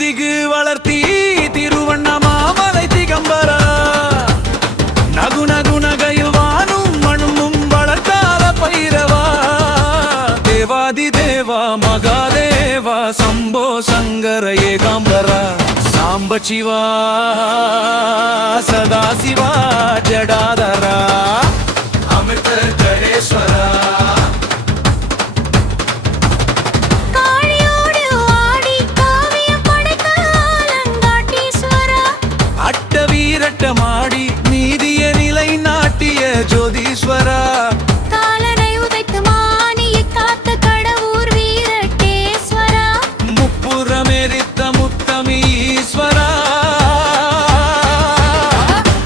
திகு வளர்த்தி திருவண்ணாமலை திகம்பரா நகு நகு நகையில் வானும் மண்ணும் வளர்த்தால பைரவா தேவாதி தேவா மகாதேவா சம்போ சங்கர ஏகாம்பரா சாம்ப சிவா சதா சிவா ஜடாதரா அமிர்த ஜடேஸ்வரா மாடி நீதிய நிலை நாட்டிய ஜோதீஸ்வரா காலனை உதைத்து மானியை காத்த கடவுர் வீரட்டேஸ்வரா முப்புறமெரித்த முத்தமி ஈஸ்வரா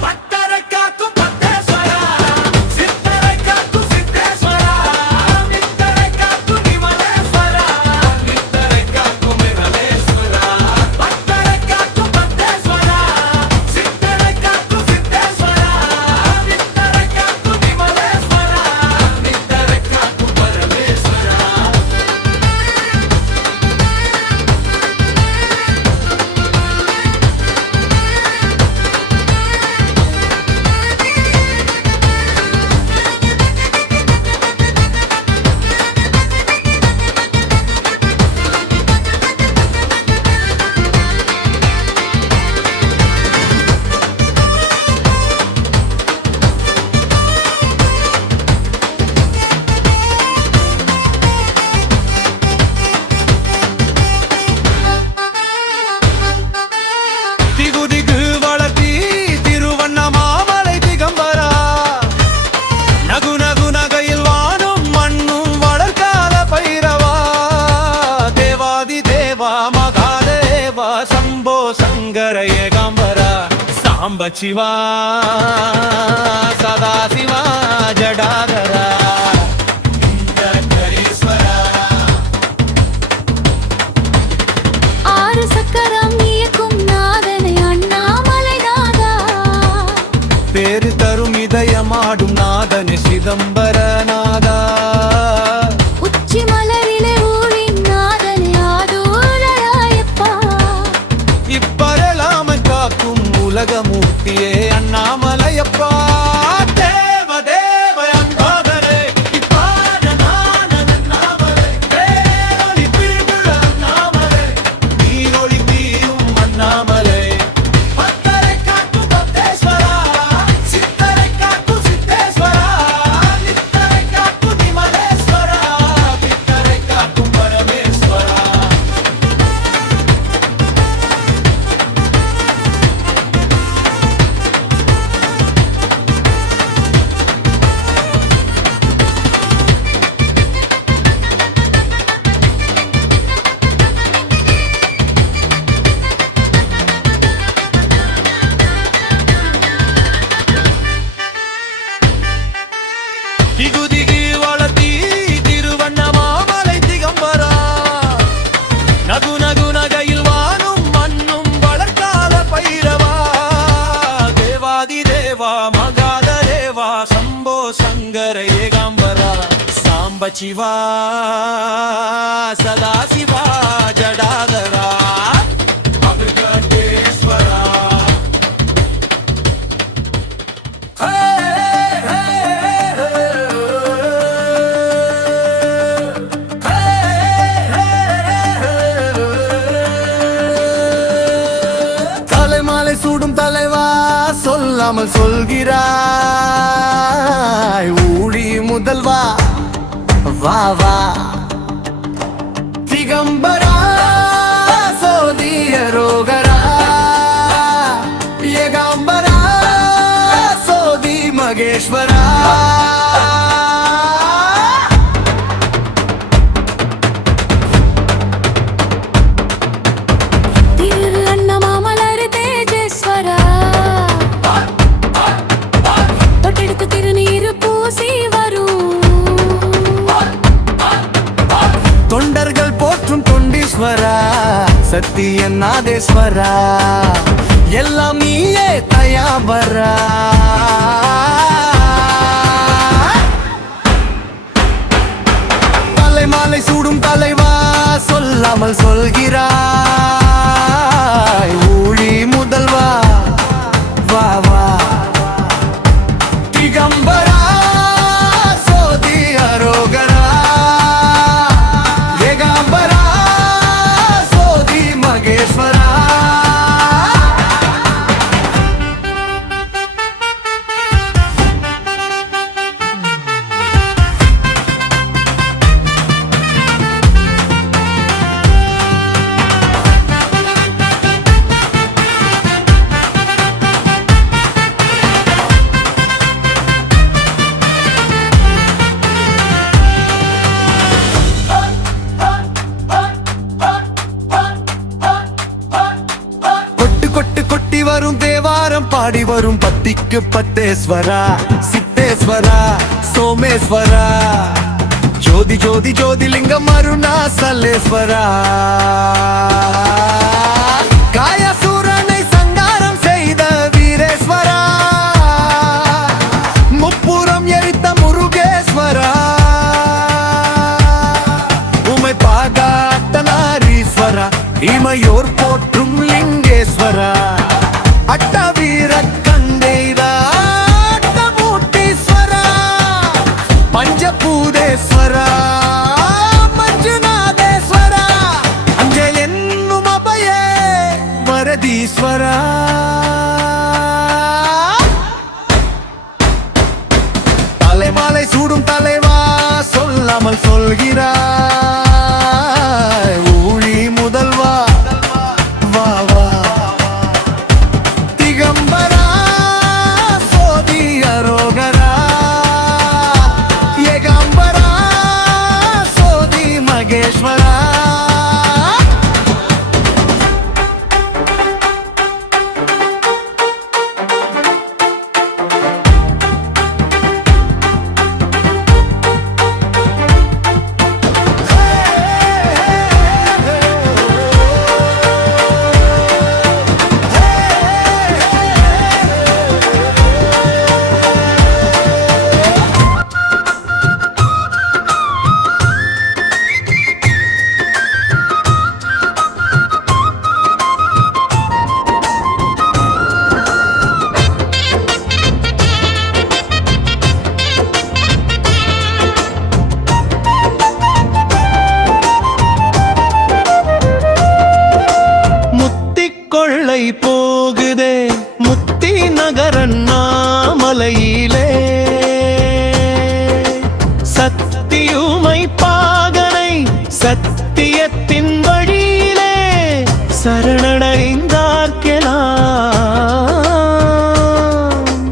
பத்தரை காக்கும் பத்தேஸ்வரா சித்தரை காக்கும் சித்தேஸ்வரா நித்தரை காக்கும் நிமலேஸ்வரா நித்தரை காக்கும் நிமலேஸ்வரா பத்தரை காக்கும் பத்தேஸ்வரா சம்போ சங்கர ஏகாம்பரா சாம்ப சிவா சதா சிவா ஜடாதரா ஆறு சக்கரம் இயக்கும் நாதனை அண்ணாமலை நாதா பேரு தரும் இதயமாடும் நாதனை சிதம்பர நாதா உச்சி மலரிலே ஊழின் நாதனை ஆதூரையாயப்பா இப்பரலாம காக்கும் உலகமூர்த்தியே அண்ணாமலையப்பா தேவ தேவ அன்போதரே இப்பாரனான அண்ணாமலை வேரொளி பிரிபுழ அண்ணாமலை நீரொளி தீரும் அண்ணாமலை பத்தரை காக்கும் பத்தேஸ்வரா சித்தரை காக்கும் சித்தேஸ்வரா நித்தரை காக்கும் நிமலேஸ்வரா பித்தரை காக்கும் பரமேஸ்வரா திகுதிகி வளர்த்தி திருவண்ணாமலை திகம்பரா நகு நகு நகையில் வானும் மண்ணும் வளர்க்கால பைரவா தேவாதி தேவா மகாதேவா சம்போ சங்கர ஏகாம்பரா சாம்ப சிவா சதா சிவா ஜடாதரா அமிர்தேஸ்வரா தலைமாலை சூடும் தலைவா சொல்லாமல் சொல்கிறாய் ஊழி முதல்வா வா வா திகம்பரா சோதிய ரோகரா ஏகாம்பரா சோதி மகேஸ்வரா தொண்டர்கள் போற்றும் தொண்டீஸ்வரா சத்திய நாதேஸ்வரா எல்லாம் நீயே தயாபரா தலைமாலை சூடும் தலைவா சொல்லாமல் சொல்கிறாய் பாடி வரும் பத்திக்கு பத்தேஸ்வரா சித்தேஸ்வரா சோமேஸ்வரா ஜோதி ஜோதி ஜோதிலிங்கம் அருணா சல்லேஸ்வரா காயசூரனை சங்காரம் செய்த வீரேஸ்வரா முப்புறம் எரித்த முருகேஸ்வரா உமை பாகாட்டனாரீஸ்வரா இமையோர் போற்றும் லிங்கேஸ்வரா அட்ட வீர கண்டேரா அட்டமூர்த்தீஸ்வரா பஞ்சபூதேஸ்வரா மஞ்சுநாதேஸ்வரா அஞ்சே என்னும் அபயே வரதீஸ்வரா தலைமாலை சூடும் தலைவா சொல்லாமல் சொல்கிறாய் ஊழி முதல்வா வா வா திகம்பரா சோதி அரோகரா ஏகாம்பரா சோதி மகேஸ்வரா கொள்ளை போகுதே முத்தி நகரண்ணாமலையிலே சத்தியுமை பாகனை சத்தியத்தின் வழியிலே சரணடைந்தார்க்கெலாம்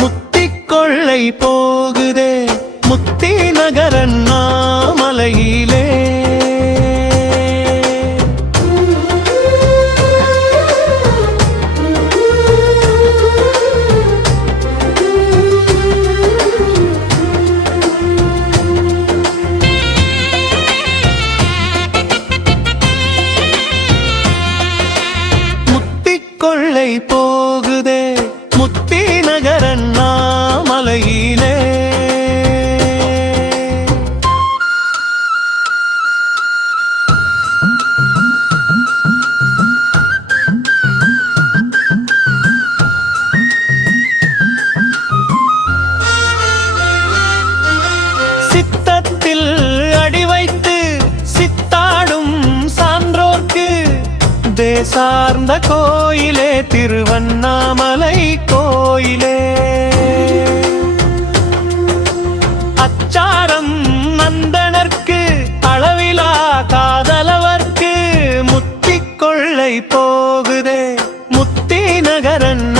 முத்தி கொள்ளை போகுதே முத்தி நகரண்ணாமலையிலே கொள்ளை போகுதே முத்தி நகரண்ணாமலையிலே சித்தத்தில் அடி வைத்து சித்தாடும் சான்றோர்க்கு தேசார்ந்த கோயிலே திருவண்ணாமலை கோயிலே அச்சாரம் நந்தனர்க்கு அளவிலா காதலவர்க்கு முத்தி கொள்ளை போகுதே முத்தி நகரண்ணாமலையிலே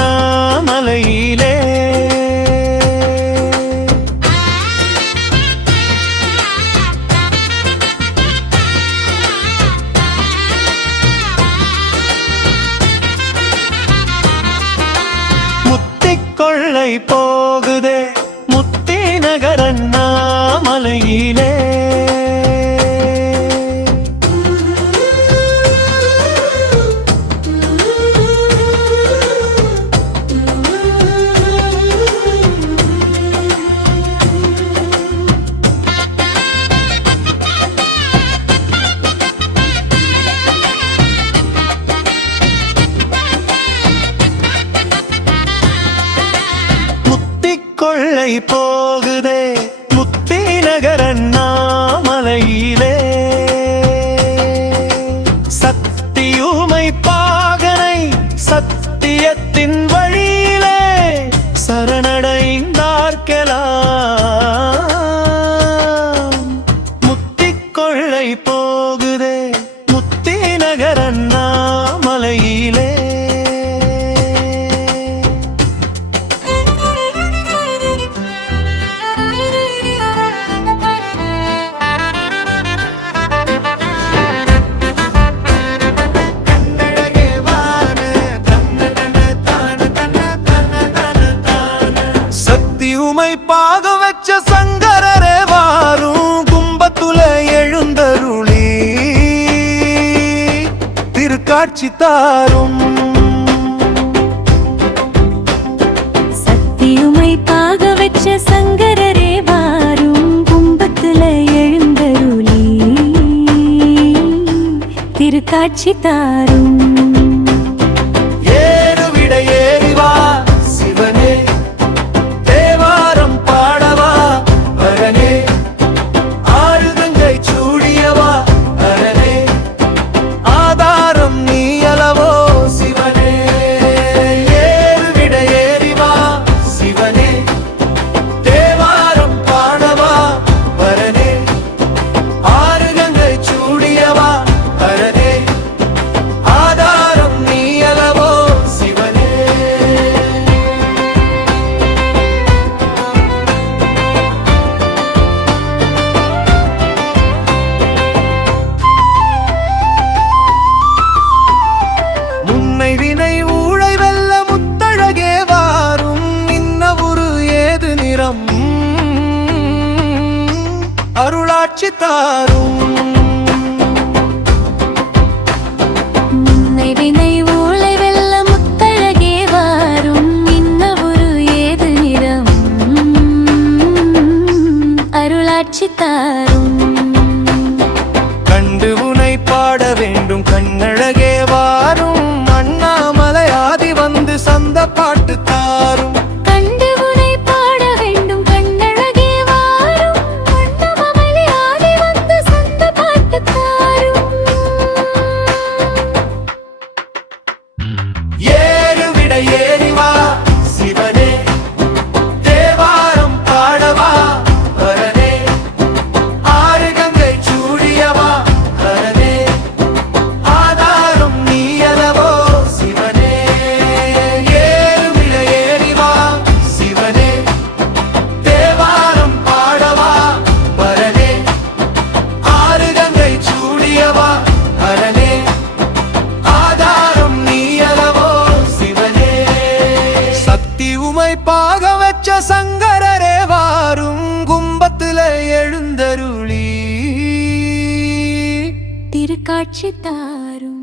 கொள்ளை போகுதே முத்தி நகரண்ணாமலையிலே கொள்ளை போகுதே முத்தி நகரண்ணாமலையிலே சத்தியுமை பாகனை சத்தியத்தின் வழியிலே சரணடைந்தார்க்கெலாம் முத்தி கொள்ளை போகுதே முத்தி நகரண்ணாமலையிலே திருக்காட்சி தாரும். சக்தியுமை பாக வச்ச சங்கரரே வாரும் கும்பத்துல எழுந்தருளி திருக்காட்சி தாரும். ஏறுவிட ஏறிவா சிவனே, தேவாரம் பாடவா வரனே, ஆறுகங்கை சூடியவா அரனே, ஆதாரம் நீ அளவோ சிவனே. ஏறுவிட ஏறிவா சிவனே, தேவாரம் பாடவா வரனே, ஆறுகங்கை சூடியவா அரனே, ஆதாரம் நீ அளவோ சிவனே. முன்னை வினை ஊழை வெல்ல முத்தழகே வாரும், இன்ன உரு ஏது நிறம் அருளாட்சி தாரும். முன்னை வினை ஊழை வெல்ல முத்தழகே வாரும் இன்ன ஒரு ஏது நிறம் அருளாட்சி தாரும். கண்டு உனை பாட வேண்டும் கண்ணழகே வாரும், அண்ணாமலை ஆதி வந்து சந்த பாட்டு தாரும். கண்டு உனை பாட வேண்டும் கண்ணழகே வாரும் அண்ணாமலை ஆதி வந்து சந்த பாட்டு தாரும். ஏறுவிட ஏறிவா சிவனே, தேவாரம் பாடவா வரனே, ஆறுகங்கை சூடியவா அரனே, ஆதாரம் நீ அளவோ சிவனே. ஏறுவிட ஏறிவா சிவனே, தேவாரம் பாடவா வரனே, ஆறுகங்கை சூடியவா அரனே, ஆதாரம் நீ அளவோ சிவனே. சக்தி உமை பாக வச்ச சங்கரரே வாரும் கும்பத்துல எழுந்தருளி திருக்காட்சி தாரும்.